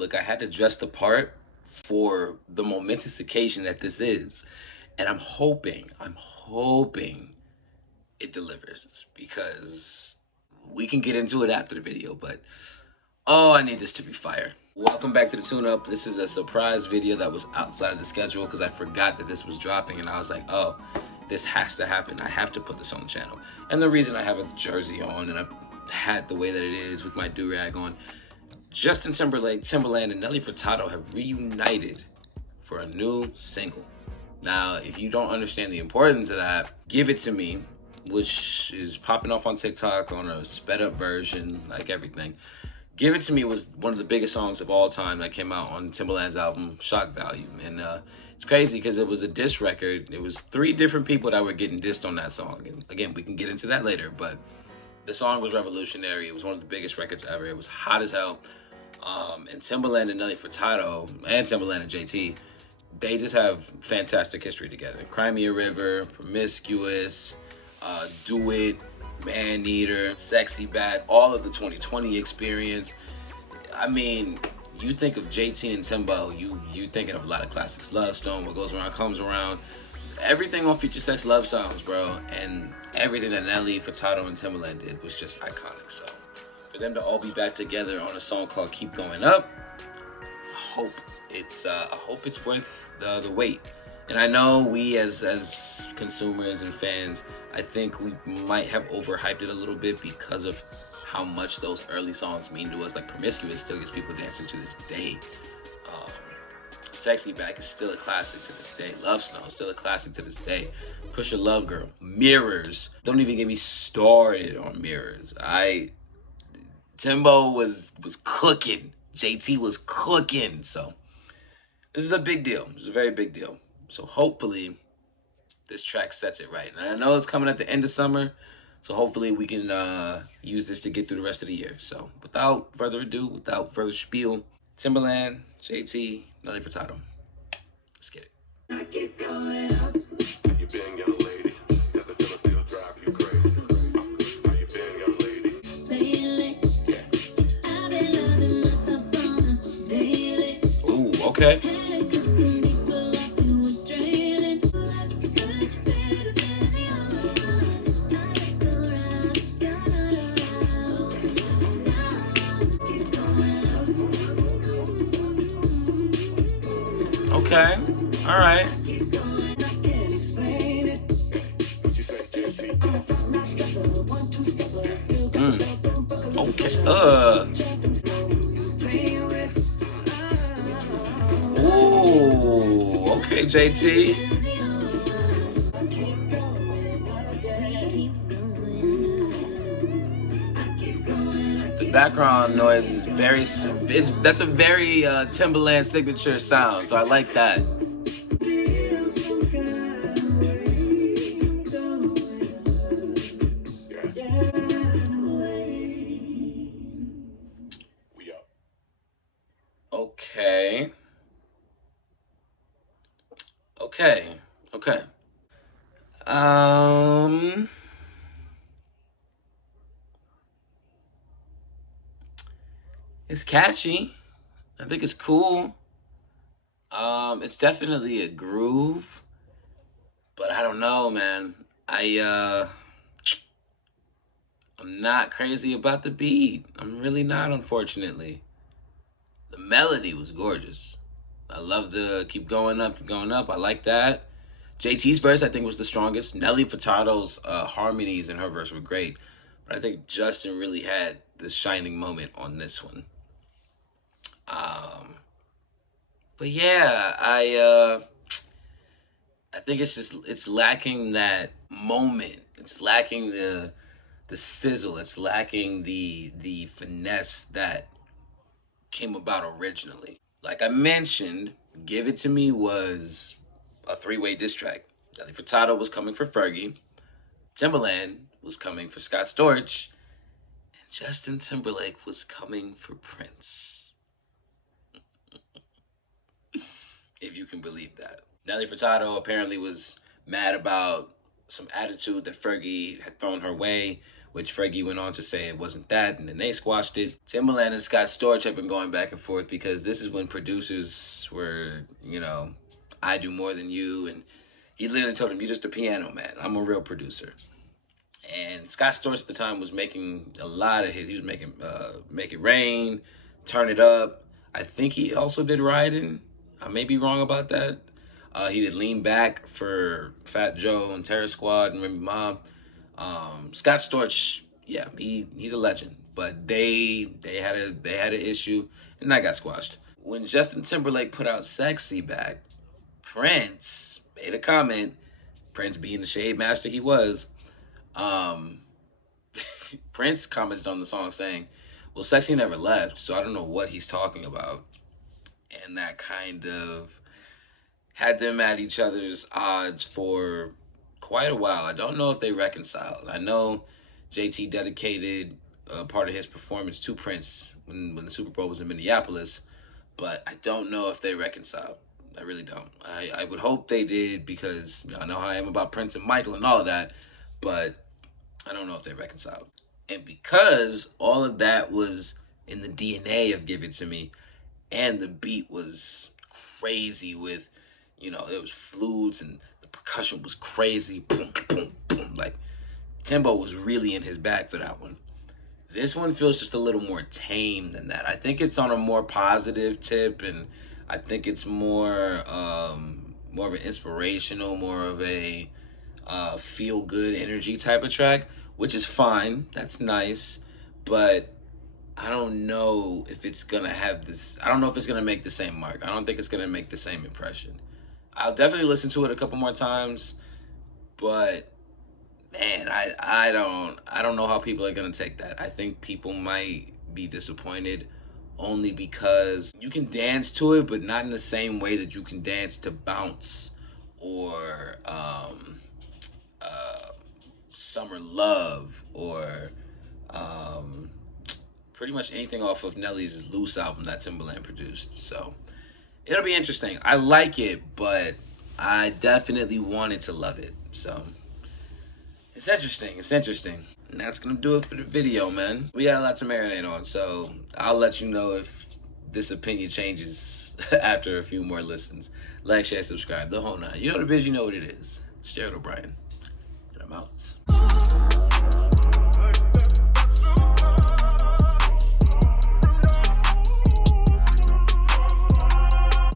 Look, I had to dress the part for the momentous occasion that this is. And I'm hoping it delivers, because we can get into it after the video, but oh, I need this to be fire. Welcome back to the Tune Up. This is a surprise video that was outside of the schedule because I forgot that this was dropping, and I was like, oh, this has to happen. I have to put this on the channel. And the reason I have a jersey on and I've had the way that it is with my do-rag on, Justin Timberlake, Timbaland, and Nelly Furtado have reunited for a new single. Now, if you don't understand the importance of that, Give It To Me, which is popping off on TikTok on a sped up version, like everything. Give It To Me was one of the biggest songs of all time that came out on Timbaland's album, Shock Value. And it's crazy because it was a diss record. It was 3 different people that were getting dissed on that song. And again, we can get into that later, but the song was revolutionary. It was one of the biggest records ever. It was hot as hell. And Timbaland and Nelly Furtado, and Timbaland and JT, they just have fantastic history together. Cry Me a River, Promiscuous, Do It, Man Eater, Sexy Back, all of the 2020 experience. I mean, you think of JT and Timbo, you thinking of a lot of classics. Love Stone, What Goes Around Comes Around. Everything on Future Sex Love Songs, bro. And everything that Nelly Furtado and Timbaland did was just iconic. So for them to all be back together on a song called Keep Going Up, I hope it's worth the wait. And I know we as consumers and fans, I think we might have overhyped it a little bit because of how much those early songs mean to us. Like Promiscuous still gets people dancing to this day. Sexy Back is still a classic to this day. Love Snow is still a classic to this day. Push Your Love Girl, Mirrors. Don't even get me started on Mirrors. Timbo was cooking. JT was cooking. So this is a big deal. It's a very big deal. So hopefully this track sets it right. And I know it's coming at the end of summer, so hopefully we can use this to get through the rest of the year. So without further ado, without further spiel, Timbaland, JT, Nelly Furtado. Let's get it. I keep going up. You been young lady. Does the feeling still drive you crazy? How you been, young lady? Lately, yeah. I've been loving myself on a daily. Ooh, okay. Okay, all right. Okay, Ooh, okay, JT. The background noise is that's a very Timbaland signature sound, so I like that. Okay. It's catchy. I think it's cool. It's definitely a groove, but I don't know, man. I'm not crazy about the beat. I'm really not, unfortunately. The melody was gorgeous. I love the keep going up. I like that. JT's verse, I think, was the strongest. Nelly Furtado's harmonies in her verse were great. But I think Justin really had the shining moment on this one. But yeah, I think it's lacking that moment. It's lacking the sizzle. It's lacking the finesse that came about originally. Like I mentioned, Give It To Me was a 3-way diss track. Nelly Furtado was coming for Fergie. Timbaland was coming for Scott Storch. And Justin Timberlake was coming for Prince. If you can believe that. Nelly Furtado apparently was mad about some attitude that Fergie had thrown her way which Fergie went on to say it wasn't that, and then they squashed it. Timbaland and Scott Storch have been going back and forth because this is when producers were, you know, I do more than you, and he literally told him, "You're just a piano man. I'm a real producer." And Scott Storch at the time was making a lot of hits. He was making Make It Rain, Turn It Up. I think he also did Riding. I may be wrong about that. He did Lean Back for Fat Joe and Terror Squad and Remy Ma. Scott Storch, yeah, he's a legend. But they had an issue, and that got squashed. When Justin Timberlake put out Sexy Back, Prince made a comment. Prince being the shade master he was, Prince commented on the song saying, "Well, Sexy never left, so I don't know what he's talking about." And that kind of had them at each other's odds for quite a while. I don't know if they reconciled. I know JT dedicated part of his performance to Prince when the Super Bowl was in Minneapolis, but I don't know if they reconciled. I really don't. I would hope they did, because I know how I am about Prince and Michael and all of that, but I don't know if they reconciled. And because all of that was in the DNA of Give It To Me, and the beat was crazy with, you know, it was flutes and the percussion was crazy. Boom, boom, boom. Like, Timbo was really in his bag for that one. This one feels just a little more tame than that. I think it's on a more positive tip, and I think it's more of an inspirational, more of a feel-good energy type of track, which is fine. That's nice. But I don't know if it's going to have this... I don't know if it's going to make the same mark. I don't think it's going to make the same impression. I'll definitely listen to it a couple more times, but man, I don't know how people are gonna take that. I think people might be disappointed only because you can dance to it, but not in the same way that you can dance to Bounce or Summer Love or pretty much anything off of Nelly's Loose album that Timbaland produced. So it'll be interesting. I like it, but I definitely wanted to love it. So it's interesting. It's interesting. And that's going to do it for the video, man. We got a lot to marinate on, so I'll let you know if this opinion changes after a few more listens. Like, share, subscribe, the whole nine. You know the biz, you know what it is. It's Jared O'Brien, and I'm out.